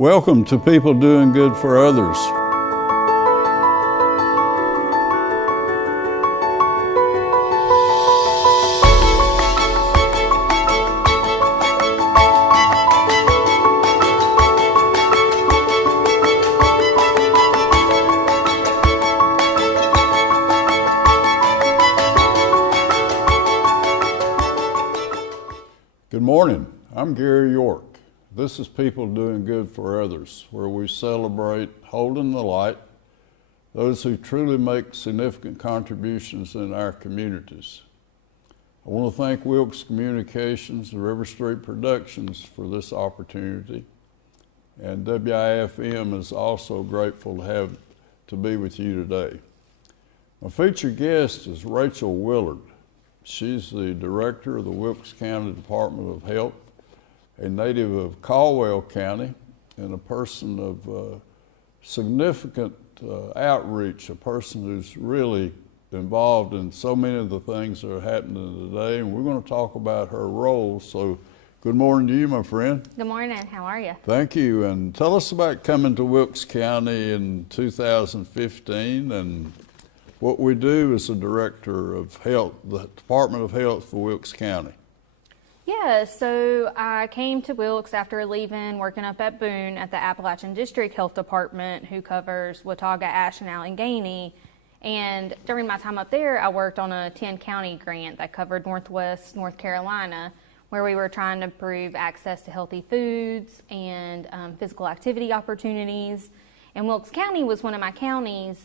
Welcome to People Doing Good for Others. Good morning. I'm Gary York. This is People Doing Good for Others, where we celebrate holding the light, those who truly make significant contributions in our communities. I want to thank Wilkes Communications and River Street Productions for this opportunity, and WIFM is also grateful to be with you today. My featured guest is Rachel Willard. She's the director of the Wilkes County Department of Health, a native of Caldwell County, and a person of significant outreach, a person who's really involved in so many of the things that are happening today, and we're going to talk about her role. So good morning to you, my friend. Good morning. How are you? Thank you. And tell us about coming to Wilkes County in 2015 and what we do as the Director of Health, the Department of Health for Wilkes County. Yeah, so I came to Wilkes after leaving, working up at Boone at the Appalachian District Health Department, who covers Watauga, Ashe, and Allegheny. And during my time up there, I worked on a 10-county grant that covered Northwest North Carolina, where we were trying to improve access to healthy foods and physical activity opportunities. And Wilkes County was one of my counties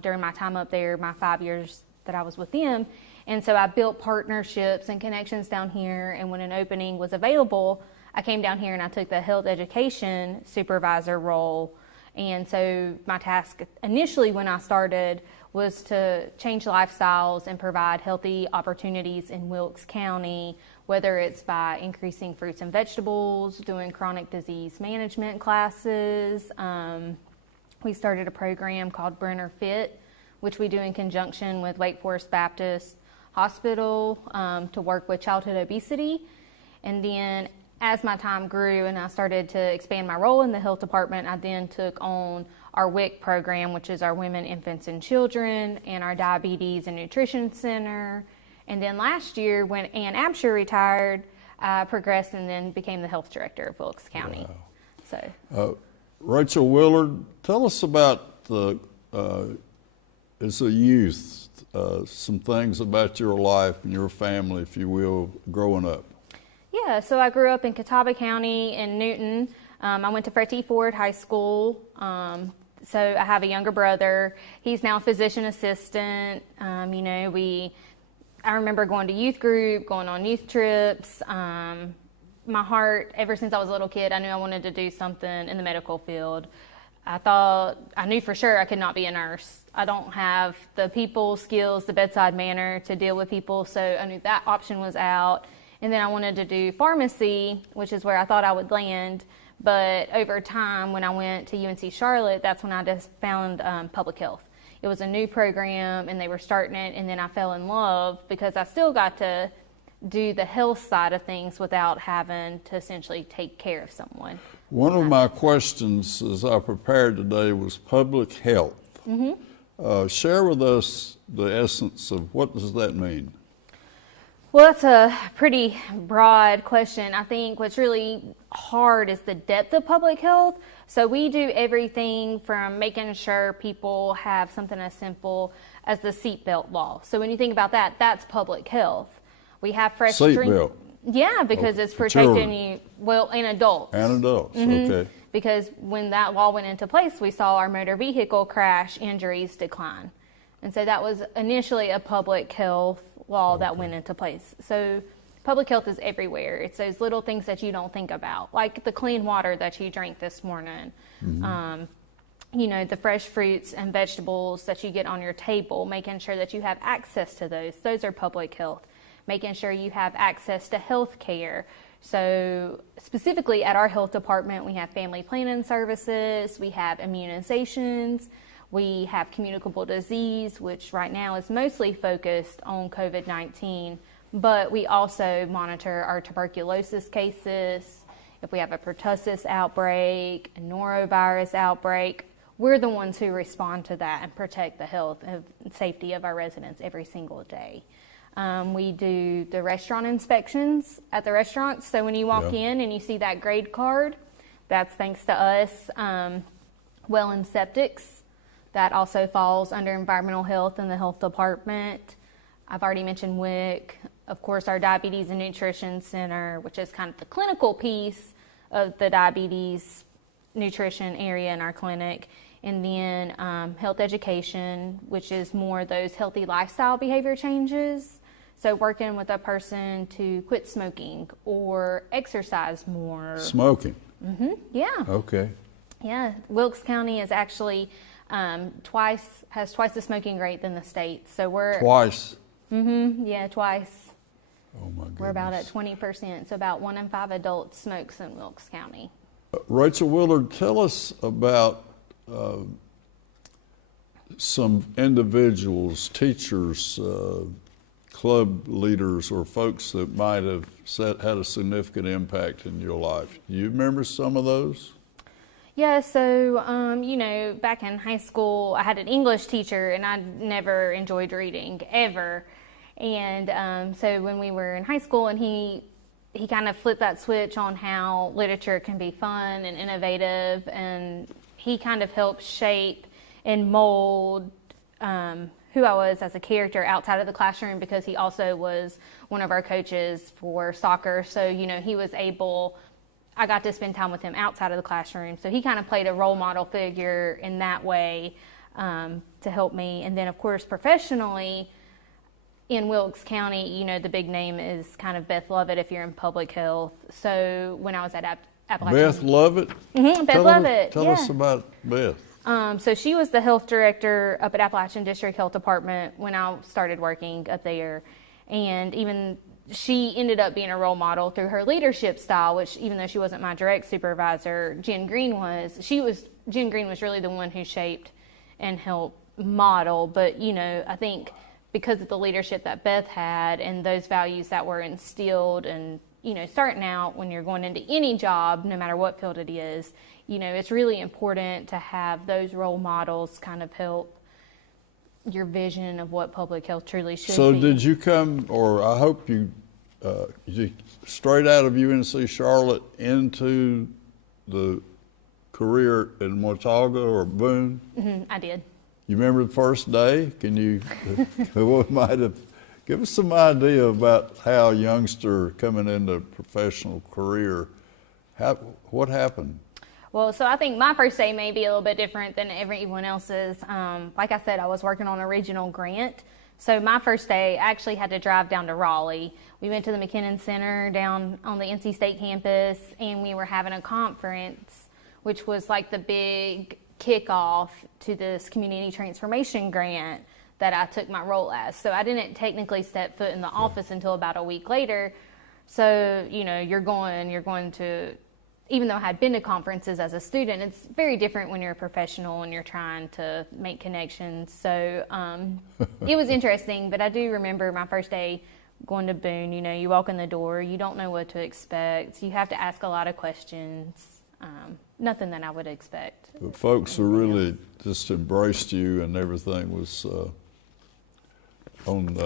during my time up there, my 5 years that I was with them. And so I built partnerships and connections down here, and when an opening was available, I came down here and I took the health education supervisor role. And so my task initially when I started was to change lifestyles and provide healthy opportunities in Wilkes County, whether it's by increasing fruits and vegetables, doing chronic disease management classes. We started a program called Brenner Fit, which we do in conjunction with Wake Forest Baptist Hospital to work with childhood obesity. And then as my time grew and I started to expand my role in the health department, I then took on our WIC program, which is our Women, Infants, and Children, and our Diabetes and Nutrition Center. And then last year, when Ann Absher retired, I progressed and then became the health director of Wilkes County. Wow. So, Rachel Willard, tell us about as a youth, some things about your life and your family, if you will, growing up. Yeah, so I grew up in Catawba County in Newton. I went to Fred T. Ford High School. So I have a younger brother. He's now a physician assistant. I remember going to youth group, going on youth trips. My heart, ever since I was a little kid, I knew I wanted to do something in the medical field. I knew for sure I could not be a nurse. I don't have the people skills, the bedside manner to deal with people, so I knew that option was out. And then I wanted to do pharmacy, which is where I thought I would land. But over time, when I went to UNC Charlotte, that's when I just found public health. It was a new program, and they were starting it, and then I fell in love because I still got to do the health side of things without having to essentially take care of someone. One of my questions as I prepared today was public health. Mm-hmm. Share with us the essence of what does that mean? Well, that's a pretty broad question. I think what's really hard is the depth of public health. So we do everything from making sure people have something as simple as the seatbelt law. So when you think about that, that's public health. We have fresh seatbelt. Yeah, because it's protecting you, and adults. And adults, mm-hmm. Okay. Because when that law went into place, we saw our motor vehicle crash injuries decline. And so that was initially a public health law that went into place. So public health is everywhere. It's those little things that you don't think about, like the clean water that you drank this morning. Mm-hmm. The fresh fruits and vegetables that you get on your table, making sure that you have access to those. Those are public health. Making sure you have access to health care. So specifically at our health department, we have family planning services, we have immunizations, we have communicable disease, which right now is mostly focused on COVID-19, but we also monitor our tuberculosis cases if we have a pertussis outbreak, a norovirus outbreak, we're the ones who respond to that and protect the health and safety of our residents every single day. We do the restaurant inspections at the restaurants. So when you walk in and you see that grade card, that's thanks to us. Well and septics, that also falls under environmental health in the health department. I've already mentioned WIC. Of course, our diabetes and nutrition center, which is kind of the clinical piece of the diabetes nutrition area in our clinic. And then health education, which is more those healthy lifestyle behavior changes. So working with a person to quit smoking or exercise more. Smoking? Yeah. Okay. Yeah. Wilkes County is actually has twice the smoking rate than the state. So we're... Twice? Yeah, twice. Oh my goodness. We're about at 20%. So about 1 in 5 adults smokes in Wilkes County. Rachel Willard, tell us about some individuals, teachers, club leaders, or folks that might have had a significant impact in your life. Do you remember some of those? Yeah, so, back in high school, I had an English teacher, and I never enjoyed reading, ever. And so when we were in high school, and he kind of flipped that switch on how literature can be fun and innovative, and he kind of helped shape and mold who I was as a character outside of the classroom, because he also was one of our coaches for soccer. So, he was able... I got to spend time with him outside of the classroom. So he kind of played a role model figure in that way to help me. And then, of course, professionally in Wilkes County, the big name is kind of Beth Lovett if you're in public health. So when I was at Appalachian... Beth Lovett? Beth Lovett, Tell us about Beth. So she was the health director up at Appalachian District Health Department when I started working up there. And even... she ended up being a role model through her leadership style, which even though she wasn't my direct supervisor, Jen Green was. Jen Green was really the one who shaped and helped model. But, I think because of the leadership that Beth had and those values that were instilled and, starting out when you're going into any job, no matter what field it is, it's really important to have those role models kind of help your vision of what public health truly should be. So did you come, or I hope you straight out of UNC Charlotte into the career in Watauga or Boone? I did. You remember the first day? Can you, give us some idea about how a youngster coming into a professional career, what happened? Well, so I think my first day may be a little bit different than everyone else's. Like I said, I was working on a regional grant. So my first day, I actually had to drive down to Raleigh. We went to the McKinnon Center down on the NC State campus, and we were having a conference, which was like the big kickoff to this community transformation grant that I took my role as. So I didn't technically step foot in the office until about a week later. So, you're going to... even though I had been to conferences as a student, it's very different when you're a professional and you're trying to make connections. So it was interesting, but I do remember my first day going to Boone. You walk in the door, you don't know what to expect. You have to ask a lot of questions. Nothing that I would expect. But folks who really just embraced you, and everything was on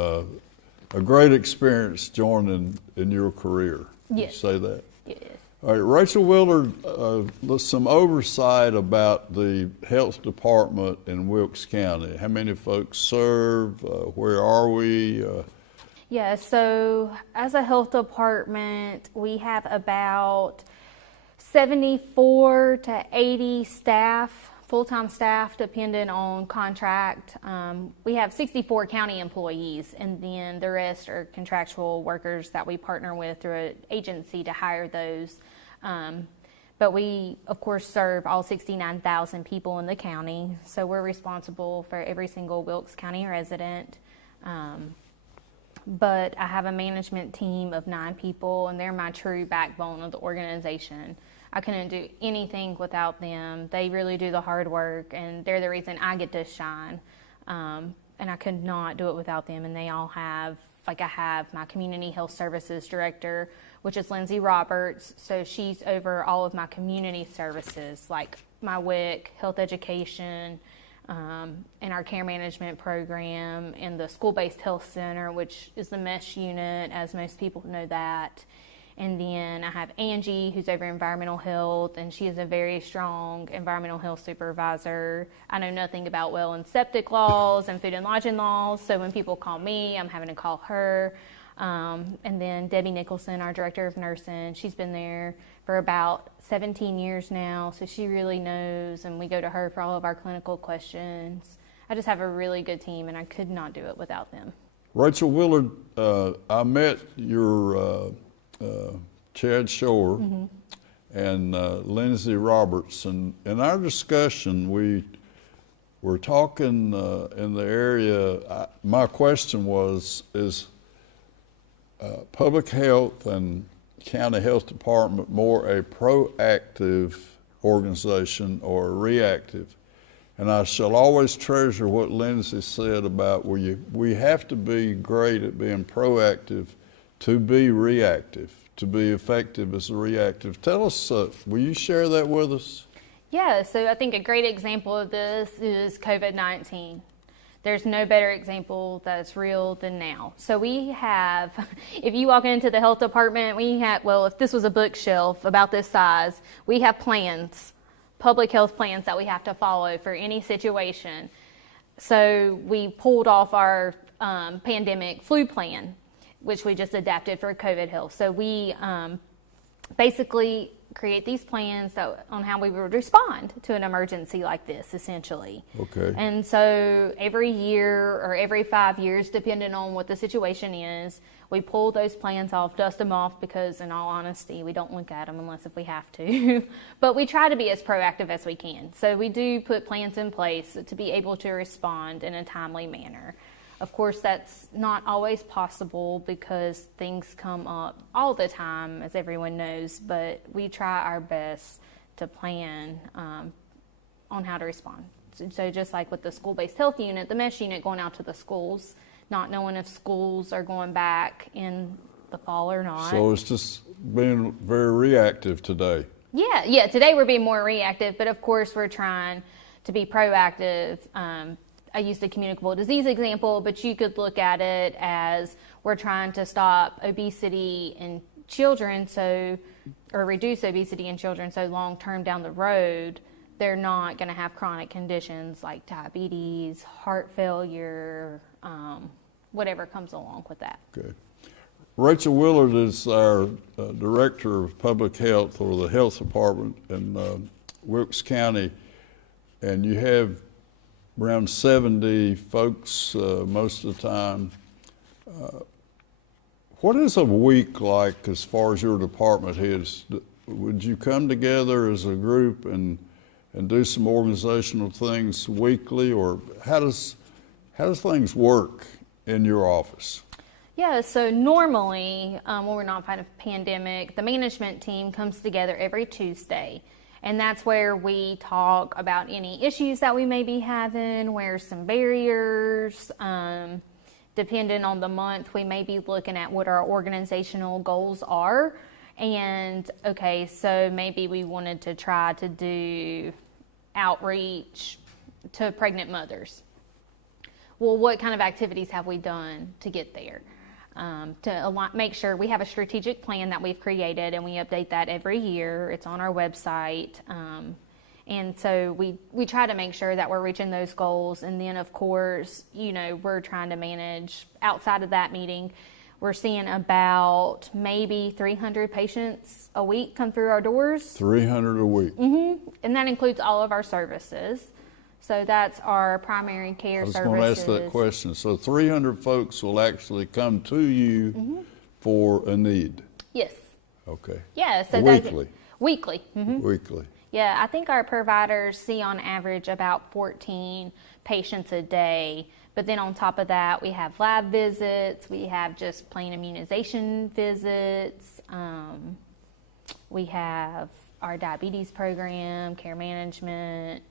a great experience joining in your career. Yes. You say that? Yes. All right, Rachel Willard, some oversight about the health department in Wilkes County. How many folks serve? Where are we? Yeah, so as a health department, we have about 74 to 80 staff, full-time staff, depending on contract. We have 64 county employees, and then the rest are contractual workers that we partner with through an agency to hire those. But we, of course, serve all 69,000 people in the county, so we're responsible for every single Wilkes County resident. But I have a management team of 9 people, and they're my true backbone of the organization. I couldn't do anything without them. They really do the hard work, and they're the reason I get to shine. And I could not do it without them. And they all have, I have my community health services director, which is Lindsay Roberts. So she's over all of my community services, like my WIC, health education, and our care management program, and the school-based health center, which is the mesh unit, as most people know that. And then I have Angie, who's over environmental health, and she is a very strong environmental health supervisor. I know nothing about well and septic laws and food and lodging laws, so when people call me, I'm having to call her. And then Debbie Nicholson, our director of nursing, she's been there for about 17 years now, so she really knows, and we go to her for all of our clinical questions. I just have a really good team, and I could not do it without them. Rachel Willard, I met your Chad Shore and Lindsay Roberts, and in our discussion we were talking in the area. My question was, is public health and county health department more a proactive organization or a reactive? And I shall always treasure what Lindsay said about we have to be great at being proactive to be reactive, to be effective as a reactive. Tell us, will you share that with us? Yeah, so I think a great example of this is COVID-19. There's no better example that's real than now. So we have, if you walk into the health department, we have, well, if this was a bookshelf about this size, we have plans, public health plans that we have to follow for any situation. So we pulled off our pandemic flu plan, which we just adapted for COVID health. So we basically create these plans on how we would respond to an emergency like this, essentially. Okay. And so every year or every 5 years, depending on what the situation is, we pull those plans off, dust them off, because in all honesty, we don't look at them unless if we have to. But we try to be as proactive as we can. So we do put plans in place to be able to respond in a timely manner. Of course, that's not always possible because things come up all the time, as everyone knows, but we try our best to plan on how to respond. So just like with the school-based health unit, the mesh unit going out to the schools, not knowing if schools are going back in the fall or not. So it's just being very reactive today. Yeah, today we're being more reactive, but of course we're trying to be proactive. I used a communicable disease example, but you could look at it as we're trying to stop obesity in children, or reduce obesity in children, so long term down the road, they're not going to have chronic conditions like diabetes, heart failure, whatever comes along with that. Okay. Rachel Willard is our Director of Public Health, or the Health Department in Wilkes County, and you have around 70 folks most of the time. What is a week like as far as your department is? Would you come together as a group and do some organizational things weekly, or how does things work in your office? Yeah, so normally when we're not part of a pandemic, the management team comes together every Tuesday. And that's where we talk about any issues that we may be having, where some barriers. Depending on the month, we may be looking at what our organizational goals are. And okay, so maybe we wanted to try to do outreach to pregnant mothers. Well, what kind of activities have we done to get there? To make sure we have a strategic plan that we've created, and we update that every year. It's on our website. And so we try to make sure that we're reaching those goals. And then, of course, we're trying to manage outside of that meeting. We're seeing about maybe 300 patients a week come through our doors. 300 a week. Mm-hmm. And that includes all of our services. So that's our primary care services. I was going to ask that question. So 300 folks will actually come to you for a need? Yes. Okay. Yeah. So weekly? Weekly. Mm-hmm. Weekly. Yeah, I think our providers see on average about 14 patients a day. But then on top of that, we have lab visits. We have just plain immunization visits. We have our diabetes program, care management.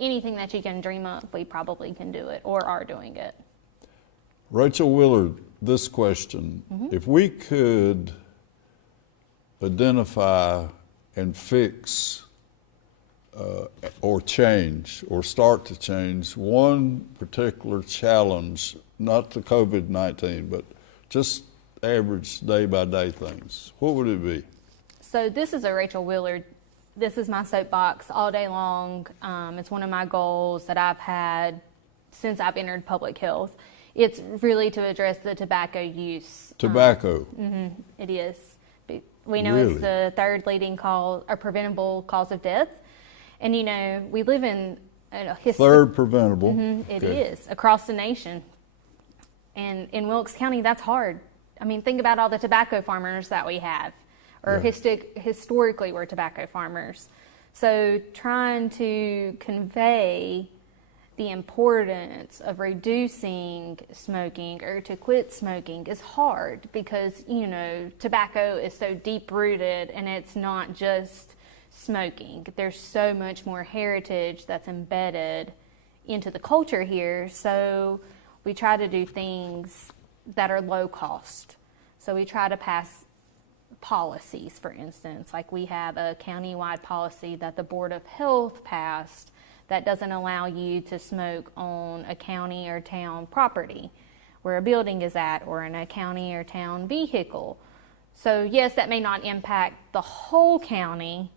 Anything that you can dream of, we probably can do it or are doing it. Rachel Willard, this question. If we could identify and fix or change or start to change one particular challenge, not the COVID-19, but just average day-by-day things, what would it be? So this is a Rachel Willard. This is my soapbox all day long. It's one of my goals that I've had since I've entered public health. It's really to address the tobacco use. Tobacco? It is. We know Really? it's the third leading cause, or preventable cause of death. And you know, we live in a Third preventable. It Okay. is, across the nation. And in Wilkes County, that's hard. I mean, think about all the tobacco farmers that we have, or Yeah. historically were tobacco farmers. So trying to convey the importance of reducing smoking or to quit smoking is hard because, you know, tobacco is so deep rooted and it's not just smoking. There's so much more heritage that's embedded into the culture here. So we try to do things that are low cost. So we try to pass policies, for instance, like we have a county-wide policy that the Board of Health passed that doesn't allow you to smoke on a county or town property where a building is at or in a county or town vehicle. So yes, that may not impact the whole county,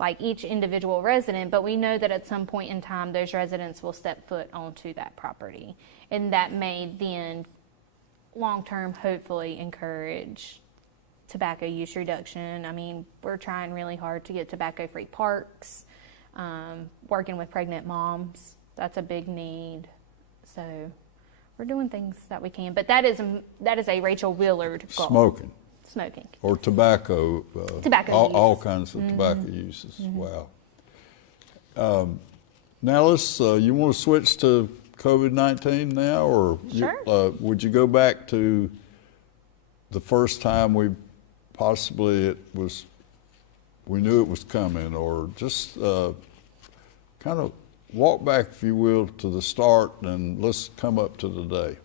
like each individual resident, but we know that at some point in time those residents will step foot onto that property, and that may then long-term hopefully encourage tobacco use reduction. I mean, we're trying really hard to get tobacco-free parks, working with pregnant moms. That's a big need. So we're doing things that we can, but that is a Rachel Willard goal. Smoking. Or tobacco. Tobacco all use. kinds of tobacco uses. Wow. Now let's, you want to switch to COVID-19 now, or Sure. Would you go back to the first time we knew it was coming, or just kind of walk back, if you will, to the start, and let's come up to today.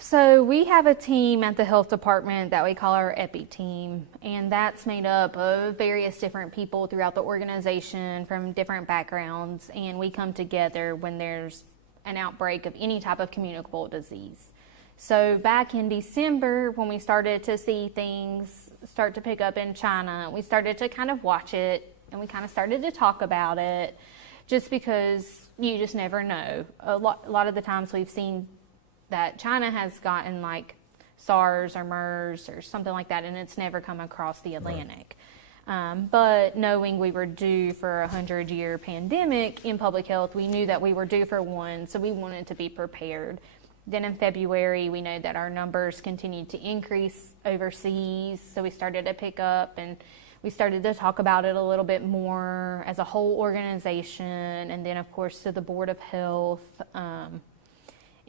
So we have a team at the health department that we call our EPI team, and that's made up of various different people throughout the organization from different backgrounds, and we come together when there's an outbreak of any type of communicable disease. So back in December, when we started to see things start to pick up in China, we started to kind of watch it, and we kind of started to talk about it, just because you just never know. A lot of the times we've seen that China has gotten like SARS or MERS or something like that, and it's never come across the Atlantic. Right. But knowing we were due for a 100-year pandemic in public health, we knew that we were due for one, so we wanted to be prepared. Then in February, we know that our numbers continued to increase overseas, so we started to pick up, and we started to talk about it a little bit more as a whole organization, and then of course to the Board of Health.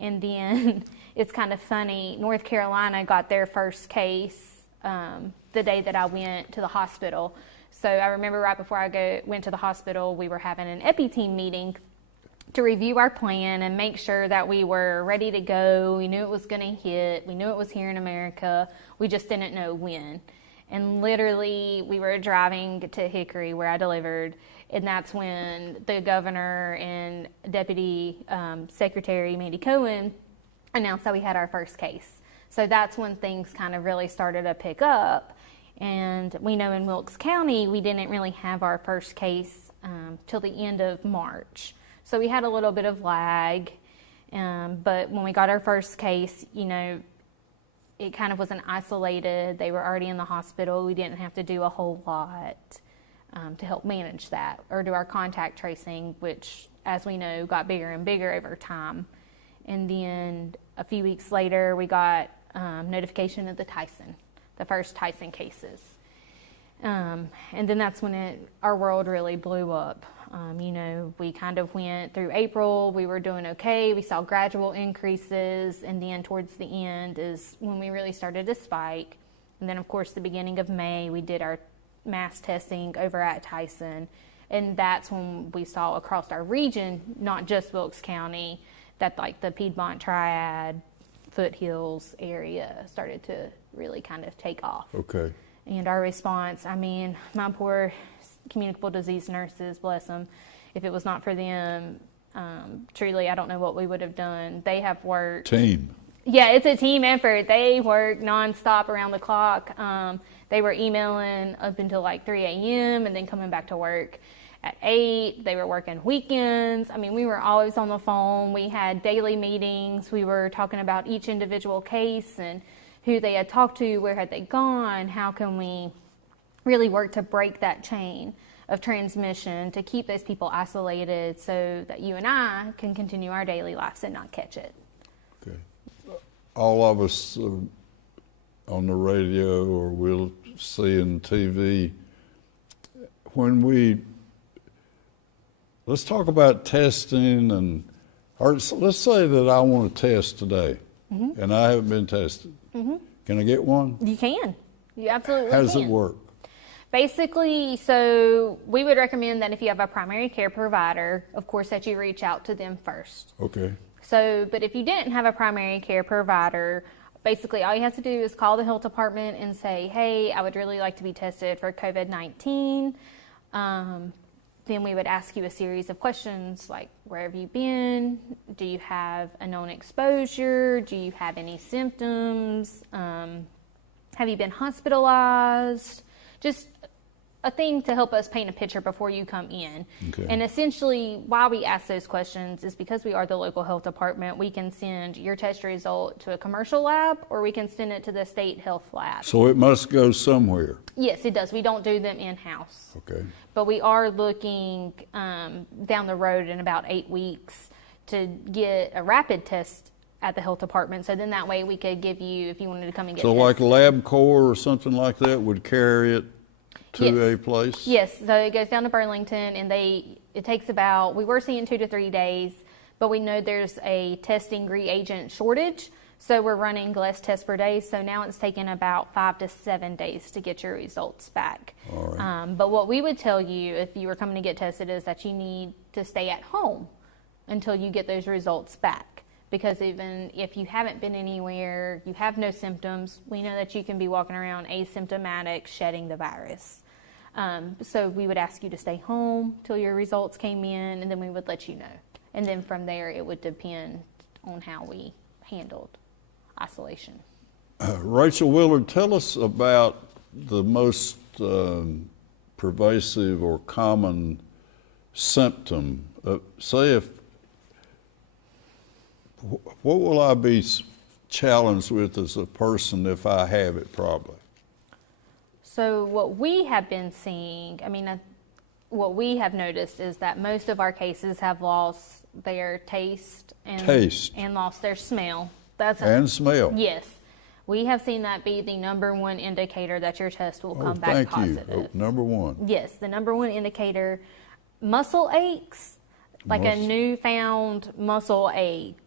And then it's kind of funny, North Carolina got their first case the day that I went to the hospital. So I remember right before I went to the hospital, we were having an EPI team meeting to review our plan and make sure that we were ready to go. We knew it was going to hit. We knew it was here in America. We just didn't know when. And literally, we were driving to Hickory, where I delivered, and that's when the governor and Deputy Secretary Mandy Cohen announced that we had our first case. So that's when things kind of really started to pick up. And we know in Wilkes County, we didn't really have our first case till the end of March. So we had a little bit of lag. But when we got our first case, you know, it kind of wasn't isolated. They were already in the hospital. We didn't have to do a whole lot to help manage that or do our contact tracing, which, as we know, got bigger and bigger over time. And then a few weeks later, we got notification of the first Tyson cases. And then that's when our world really blew up. You know, we kind of went through April, we were doing okay, we saw gradual increases, and then towards the end is when we really started to spike. And then, of course, the beginning of May, we did our mass testing over at Tyson, and that's when we saw across our region, not just Wilkes County, that like the Piedmont Triad, Foothills area started to really kind of take off. Okay. And our response, I mean, my poor communicable disease nurses, bless them, if it was not for them, truly, I don't know what we would have done. They have worked. Team. Yeah, it's a team effort. They work nonstop around the clock. They were emailing up until like 3 a.m. and then coming back to work at 8. They were working weekends. I mean, we were always on the phone. We had daily meetings. We were talking about each individual case and who they had talked to, where had they gone, how can we really work to break that chain of transmission to keep those people isolated so that you and I can continue our daily lives and not catch it. Okay. All of us on the radio or we'll see in TV, let's talk about testing or let's say that I want to test today and I haven't been tested. Can I get one? You can. You absolutely can. How does it work? Basically, so we would recommend that if you have a primary care provider, of course, that you reach out to them first. Okay. So, but if you didn't have a primary care provider, basically all you have to do is call the health department and say, hey, I would really like to be tested for COVID-19. Then we would ask you a series of questions like, where have you been? Do you have a known exposure? Do you have any symptoms? Have you been hospitalized? Just a thing to help us paint a picture before you come in. Okay. And essentially, why we ask those questions is because we are the local health department. We can send your test result to a commercial lab, or we can send it to the state health lab. So it must go somewhere. Yes, it does. We don't do them in-house. Okay. But we are looking down the road in about 8 weeks to get a rapid test at the health department. So then that way we could give you, if you wanted to come and get So tested. like LabCorp or something like that would carry it to Yes. a place? Yes, so it goes down to Burlington, and it takes about, we were seeing 2 to 3 days, but we know there's a testing reagent shortage, so we're running less tests per day, so now it's taking about 5 to 7 days to get your results back. All right. But what we would tell you if you were coming to get tested is that you need to stay at home until you get those results back. Because even if you haven't been anywhere, you have no symptoms, we know that you can be walking around asymptomatic, shedding the virus. So we would ask you to stay home till your results came in, and then we would let you know. And then from there, it would depend on how we handled isolation. Rachel Willard, tell us about the most pervasive or common symptom. What will I be challenged with as a person if I have it probably? So what we have been seeing, what we have noticed is that most of our cases have lost their taste and lost their smell. And smell. Yes. We have seen that be the number one indicator that your test will come back positive. Thank you. Number one. Yes, the number one indicator. Muscle aches, like a newfound muscle ache.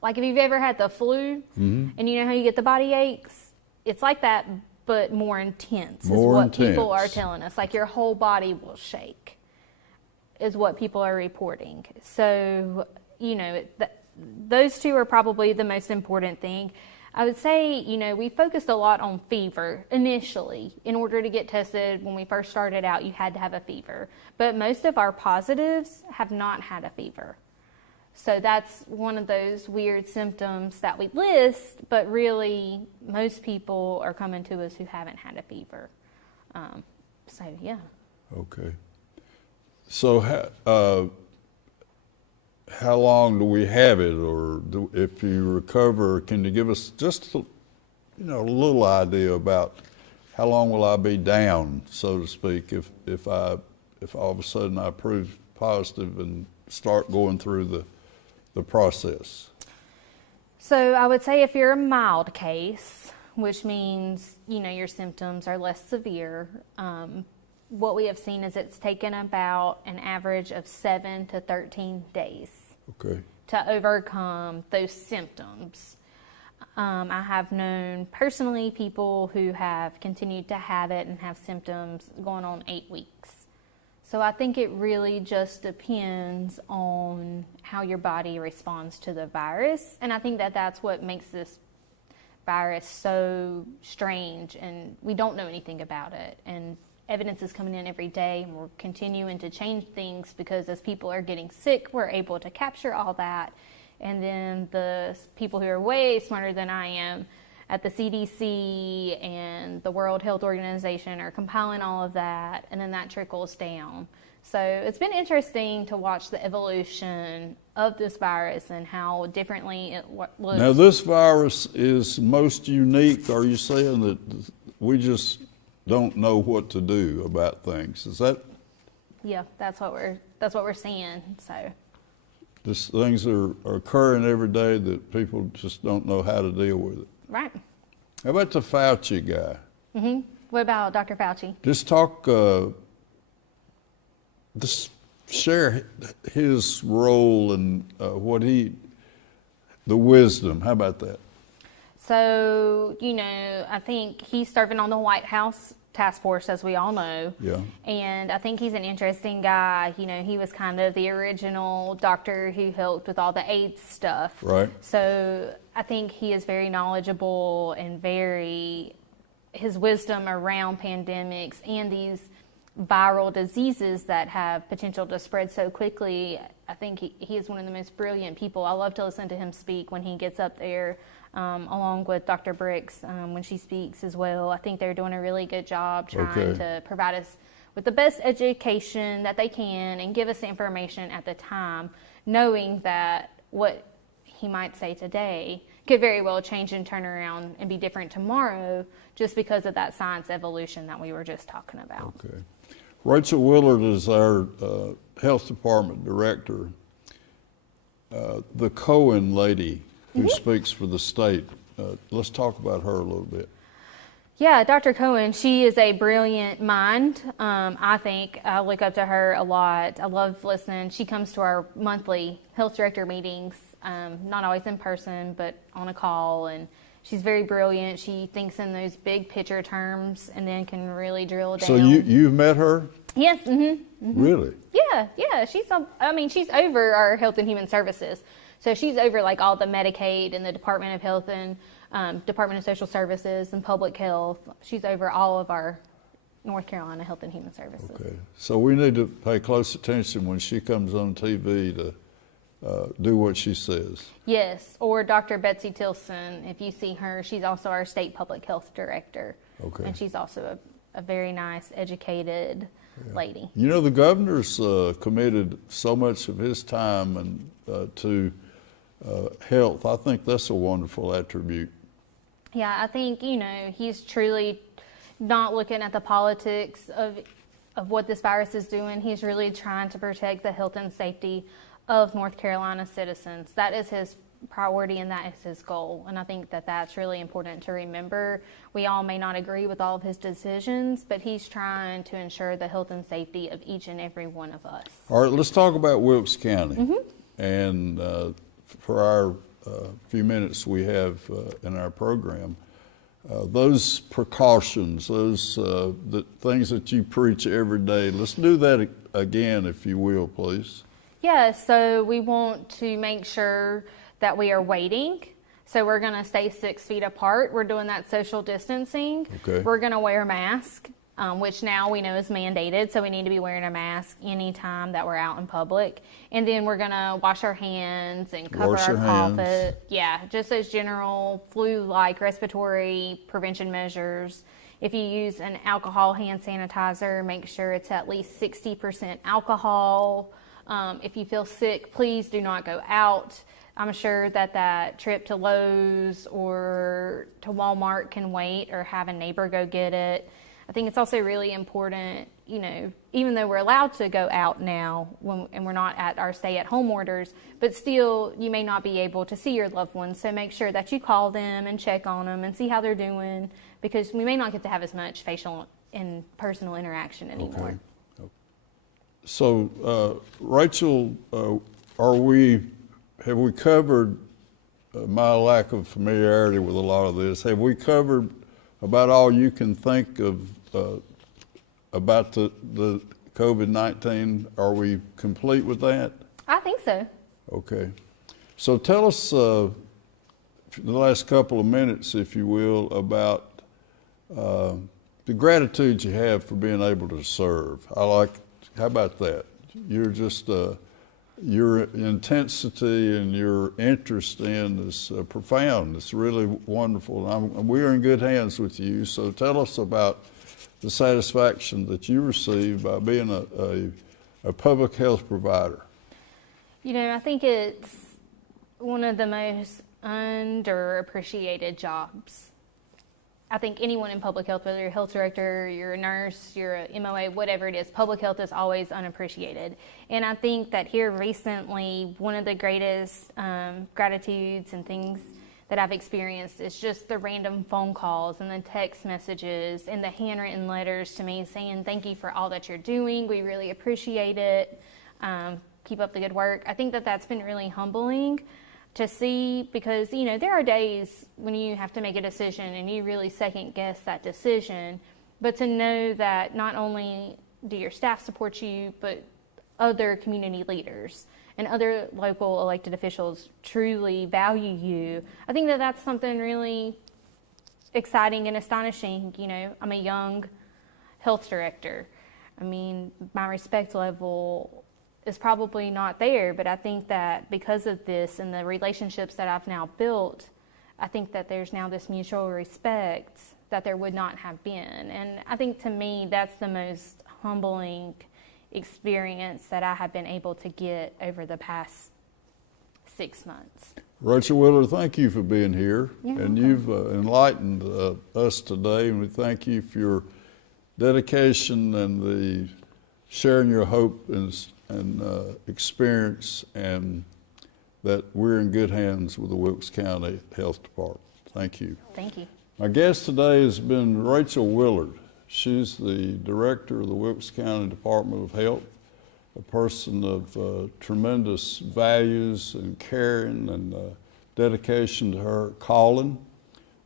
Like if you've ever had the flu and you know how you get the body aches, it's like that, but more intense is what people are telling us. Like your whole body will shake is what people are reporting. So, those two are probably the most important thing. I would say, we focused a lot on fever initially. In order to get tested, when we first started out, you had to have a fever. But most of our positives have not had a fever. So that's one of those weird symptoms that we list, but really most people are coming to us who haven't had a fever. Yeah. Okay. So how long do we have it, or if you recover, can you give us just a little idea about how long will I be down, so to speak, if all of a sudden I prove positive and start going through the process? So I would say if you're a mild case, which means, your symptoms are less severe, what we have seen is it's taken about an average of 7 to 13 days to overcome those symptoms. I have known personally people who have continued to have it and have symptoms going on 8 weeks. So I think it really just depends on how your body responds to the virus. And I think that that's what makes this virus so strange, and we don't know anything about it. And evidence is coming in every day, and we're continuing to change things because as people are getting sick, we're able to capture all that. And then the people who are way smarter than I am at the CDC and the World Health Organization are compiling all of that, and then that trickles down. So it's been interesting to watch the evolution of this virus and how differently it looks. Now, this virus is most unique. Are you saying that we just don't know what to do about things? Is that? Yeah, that's what we're seeing. So Just things are occurring every day that people just don't know how to deal with it. right. How about the Fauci guy? What about Dr. Fauci? Just talk. Just share his role and the wisdom. How about that? So, I think he's serving on the White House task force, as we all know. Yeah. And I think he's an interesting guy. He was kind of the original doctor who helped with all the AIDS stuff. Right. So I think he is very knowledgeable and his wisdom around pandemics and these viral diseases that have potential to spread so quickly. I think he is one of the most brilliant people. I love to listen to him speak when he gets up there, along with Dr. Briggs when she speaks as well. I think they're doing a really good job trying to provide us with the best education that they can and give us the information at the time, knowing that what he might say today could very well change and turn around and be different tomorrow just because of that science evolution that we were just talking about. Okay. Rachel Willard is our health department director. The Cohen lady who speaks for the state, let's talk about her a little bit. Yeah, Dr. Cohen, she is a brilliant mind. I think I look up to her a lot. I love listening. She comes to our monthly health director meetings, not always in person, but on a call, and she's very brilliant. She thinks in those big picture terms and then can really drill down. So you've met her? Yes. Really? Yeah. She's over our Health and Human Services. So she's over like all the Medicaid and the Department of Health and Department of Social Services and Public Health. She's over all of our North Carolina Health and Human Services. Okay. So we need to pay close attention when she comes on TV to do what she says. Yes, or Dr. Betsy Tilson. If you see her, she's also our state public health director. Okay. And she's also a very nice, educated lady. The governor's committed so much of his time and to health. I think that's a wonderful attribute. Yeah, I think, he's truly not looking at the politics of what this virus is doing. He's really trying to protect the health and safety of North Carolina citizens. That is his priority and that is his goal. And I think that that's really important to remember. We all may not agree with all of his decisions, but he's trying to ensure the health and safety of each and every one of us. All right, let's talk about Wilkes County. And for our few minutes we have in our program, those precautions, the things that you preach every day, let's do that again, if you will, please. Yeah, so we want to make sure that we are waiting. So we're going to stay 6 feet apart. We're doing that social distancing. Okay. We're going to wear a mask, which now we know is mandated. So we need to be wearing a mask anytime that we're out in public. And then we're going to wash our hands and cover our cough. Yeah, just those general flu-like respiratory prevention measures. If you use an alcohol hand sanitizer, make sure it's at least 60% alcohol. If you feel sick, please do not go out. I'm sure that trip to Lowe's or to Walmart can wait, or have a neighbor go get it. I think it's also really important, even though we're allowed to go out now and we're not at our stay-at-home orders, but still you may not be able to see your loved ones. So make sure that you call them and check on them and see how they're doing, because we may not get to have as much facial and personal interaction anymore. Okay. So, Rachel, have we covered my lack of familiarity with a lot of this? Have we covered about all you can think of about the COVID-19? Are we complete with that? I think so. Okay. So tell us, if the last couple of minutes, if you will, about the gratitude you have for being able to serve. How about that? You're just, your intensity and your interest in is profound. It's really wonderful. We're in good hands with you. So tell us about the satisfaction that you receive by being a public health provider. You know, I think it's one of the most underappreciated jobs. I think anyone in public health, whether you're a health director, you're a nurse, you're a MOA, whatever it is, public health is always unappreciated. And I think that here recently, one of the greatest gratitudes and things that I've experienced is just the random phone calls and the text messages and the handwritten letters to me saying thank you for all that you're doing. We really appreciate it. Keep up the good work. I think that that's been really humbling to see, because, you know, there are days when you have to make a decision and you really second guess that decision, but to know that not only do your staff support you, but other community leaders and other local elected officials truly value you. I think that that's something really exciting and astonishing. You know, I'm a young health director. I mean, my respect level is probably not there, but I think that because of this and the relationships that I've now built, I think that there's now this mutual respect that there would not have been. And I think to me, that's the most humbling experience that I have been able to get over the past 6 months. Rachel Willard, thank you for being here. You're and welcome. You've enlightened us today, and we thank you for your dedication and the sharing your hope and experience, and that we're in good hands with the Wilkes County Health Department. Thank you. Thank you. My guest today has been Rachel Willard. She's the director of the Wilkes County Department of Health, a person of tremendous values and caring and dedication to her calling.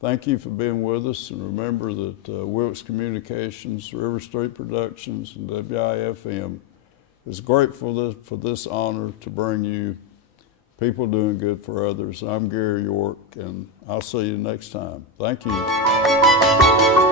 Thank you for being with us, and remember that Wilkes Communications, River Street Productions, and WIFM is grateful for this honor to bring you people doing good for others. I'm Gary York, and I'll see you next time. Thank you.